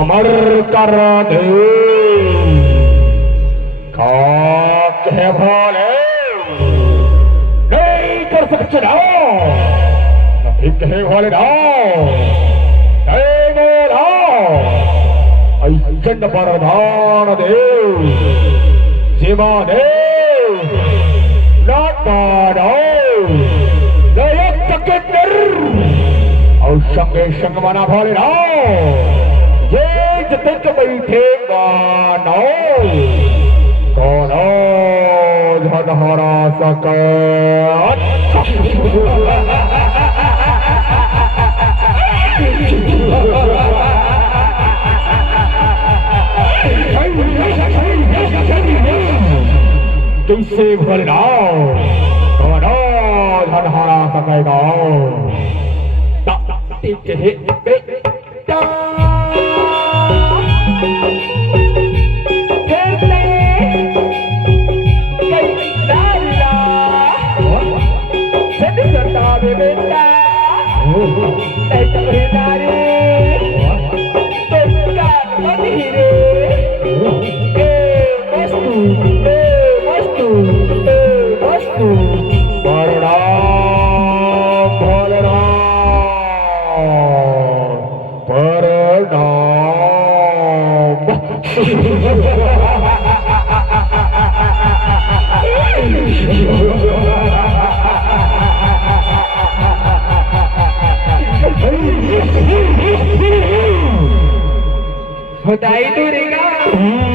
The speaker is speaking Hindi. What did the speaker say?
अमर कर दे खाक है भोले नहीं कर सकते ना ठीक है भोले ना ऐसन वरदान दे जीवा दे और संगे संग मना भोले ना ये जतक बैठेगा नौ कौनो धरा सके कैसे भरना कौनो धरा सकेगा बताई तो रहेगा